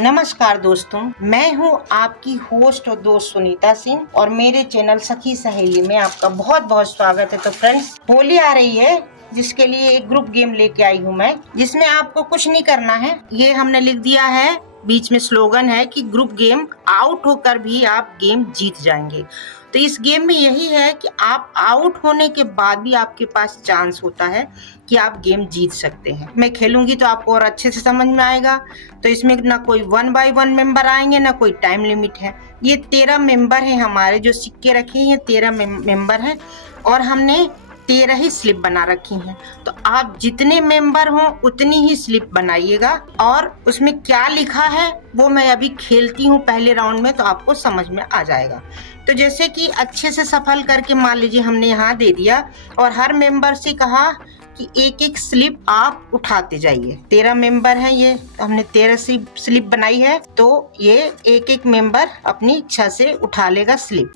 नमस्कार दोस्तों, मैं हूं आपकी होस्ट और दोस्त सुनीता सिंह और मेरे चैनल सखी सहेली में आपका बहुत बहुत स्वागत है। तो फ्रेंड्स, होली आ रही है जिसके लिए एक ग्रुप गेम लेके आई हूं मैं, जिसमें आपको कुछ नहीं करना है। ये हमने लिख दिया है, बीच में स्लोगन है कि ग्रुप गेम, आउट होकर भी आप गेम जीत जाएंगे। तो इस गेम में यही है कि आप आउट होने के बाद भी आपके पास चांस होता है कि आप गेम जीत सकते हैं। मैं खेलूंगी तो आपको और अच्छे से समझ में आएगा। तो इसमें ना कोई 1 बाय 1 मेंबर आएंगे, ना कोई टाइम लिमिट है। ये 13 मेंबर हैं हमारे जो सिक्के रखे हैं, 13 मेंबर हैं और हमने 13 ही स्लिप बना रखी हैं। तो आप जितने मेंबर हो उतनी ही स्लिप बनाइएगा और उसमें क्या लिखा है वो मैं अभी खेलती हूँ पहले राउंड में, तो आपको समझ में आ जाएगा। तो जैसे कि अच्छे से सफल करके मान लीजिए हमने यहाँ दे दिया और हर मेंबर से कहा कि एक एक स्लिप आप उठाते जाइए। 13 मेंबर हैं ये, हमने 13 स्लिप बनाई है, तो ये एक एक मेंबर अपनी इच्छा से उठा लेगा स्लिप।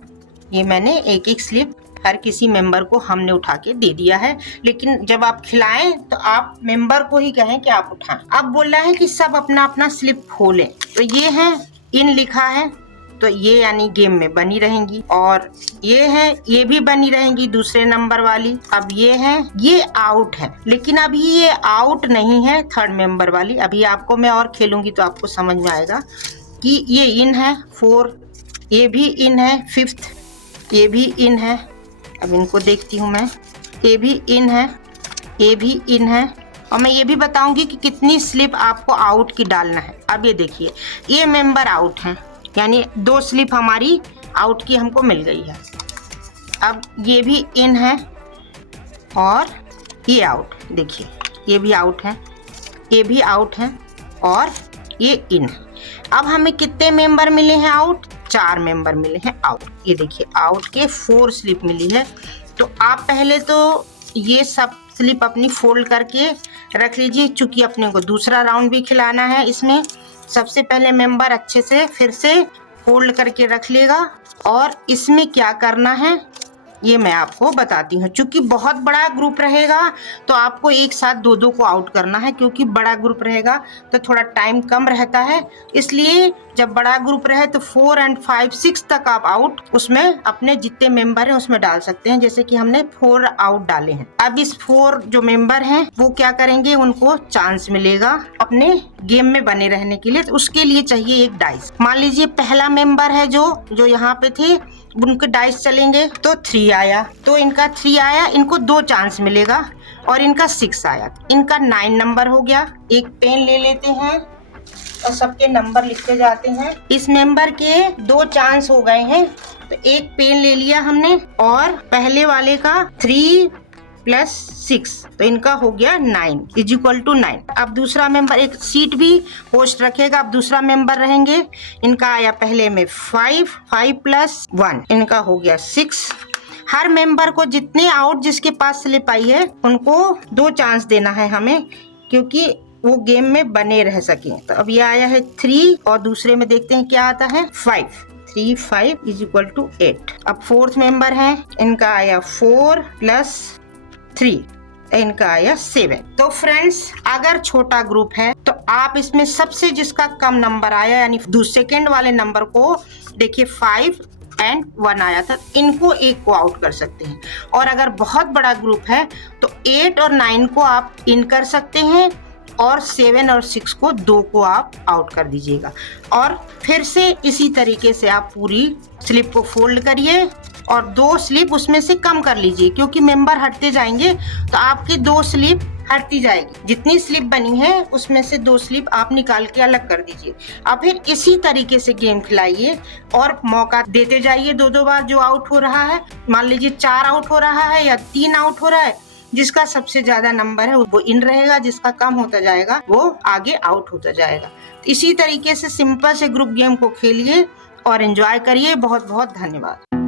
ये मैंने एक एक स्लिप हर किसी मेंबर को हमने उठा के दे दिया है। लेकिन जब आप खिलाएं तो आप मेंबर को ही कहें कि आप उठाएं। अब बोल रहा है कि सब अपना अपना स्लिप खोलें। तो ये है इन लिखा है, तो ये यानी गेम में बनी रहेंगी और ये है, ये भी बनी रहेंगी दूसरे नंबर वाली। अब ये है, ये आउट है, लेकिन अभी ये आउट नहीं है थर्ड मेंबर वाली। अभी आपको मैं और खेलूंगी तो आपको समझ में आएगा कि ये इन है 4, ये भी इन है 5th, ये भी इन है। अब इनको देखती हूँ मैं, ये भी इन है, ये भी इन है और मैं ये भी बताऊंगी कि कितनी स्लिप आपको आउट की डालना है। अब ये देखिए, ये मेंबर आउट है, यानी 2 स्लिप हमारी आउट की हमको मिल गई है। अब ये भी इन है और ये आउट, देखिए ये भी आउट है, ये भी आउट है और ये इन है। अब हमें कितने मेंबर मिले हैं आउट? 4 मेंबर मिले हैं आउट। ये देखिए आउट के 4 स्लिप मिली है। तो आप पहले तो ये सब स्लिप अपनी फोल्ड करके रख लीजिए, चूंकि अपने को दूसरा राउंड भी खिलाना है। इसमें सबसे पहले मेंबर अच्छे से फिर से फोल्ड करके रख लेगा और इसमें क्या करना है ये मैं आपको बताती हूँ। चूंकि बहुत बड़ा ग्रुप रहेगा तो आपको एक साथ 2-2 को आउट करना है, क्योंकि बड़ा ग्रुप रहेगा तो थोड़ा टाइम कम रहता है। इसलिए जब बड़ा ग्रुप रहे तो 4 और 5, 6 तक आप आउट उसमें अपने जितने मेंबर हैं उसमें डाल सकते हैं। जैसे कि हमने 4 आउट डाले हैं। अब इस 4 जो मेंबर हैं वो क्या करेंगे, उनको चांस मिलेगा अपने गेम में बने रहने के लिए। तो उसके लिए चाहिए एक डाइस। मान लीजिए पहला मेंबर है जो यहाँ पे थे, उनके डाइस चलेंगे तो 3 आया, तो इनका 3 आया, इनको 2 चांस मिलेगा और इनका 6 आया, इनका 9 नंबर हो गया। एक पेन ले लेते हैं और सबके नंबर लिखते जाते हैं। इस मेंबर के 2 चांस हो गए हैं, तो एक पेन ले लिया हमने और पहले वाले का 3 + 6, तो इनका हो गया 9 = 9। अब दूसरा मेंबर, एक सीट भी होस्ट रखेगा। अब दूसरा मेंबर रहेंगे, इनका आया पहले में 5 + 1, इनका हो गया 6। हर मेंबर को जितने आउट जिसके पास स्लिप आई है उनको 2 चांस देना है हमें, क्योंकि वो गेम में बने रह सके। तो अब ये आया है 3 और दूसरे में देखते हैं क्या आता है 5, 3 5 = 8। अब 4th मेंबर है, इनका आया 4 + 3, इनका आया 7। तो फ्रेंड्स, अगर छोटा ग्रुप है तो आप इसमें सबसे जिसका कम नंबर आया, यानी सेकंड वाले नंबर को देखिए 5 और 1 आया था, इनको एक को आउट कर सकते हैं। और अगर बहुत बड़ा ग्रुप है तो 8 और 9 को आप इन कर सकते हैं और 7 और 6 को 2 को आप आउट कर दीजिएगा। और फिर से इसी तरीके से आप पूरी स्लिप को फोल्ड करिए और 2 स्लिप उसमें से कम कर लीजिए, क्योंकि मेंबर हटते जाएंगे तो आपकी 2 स्लिप हटती जाएगी। जितनी स्लिप बनी है उसमें से 2 स्लिप आप निकाल के अलग कर दीजिए। अब फिर इसी तरीके से गेम खिलाइए और मौका देते जाइए 2-2 बार। जो आउट हो रहा है, मान लीजिए 4 आउट हो रहा है या 3 आउट हो रहा है, जिसका सबसे ज्यादा नंबर है वो इन रहेगा, जिसका कम होता जाएगा वो आगे आउट होता जाएगा। इसी तरीके से सिंपल से ग्रुप गेम को खेलिए और एंजॉय करिए। बहुत बहुत धन्यवाद।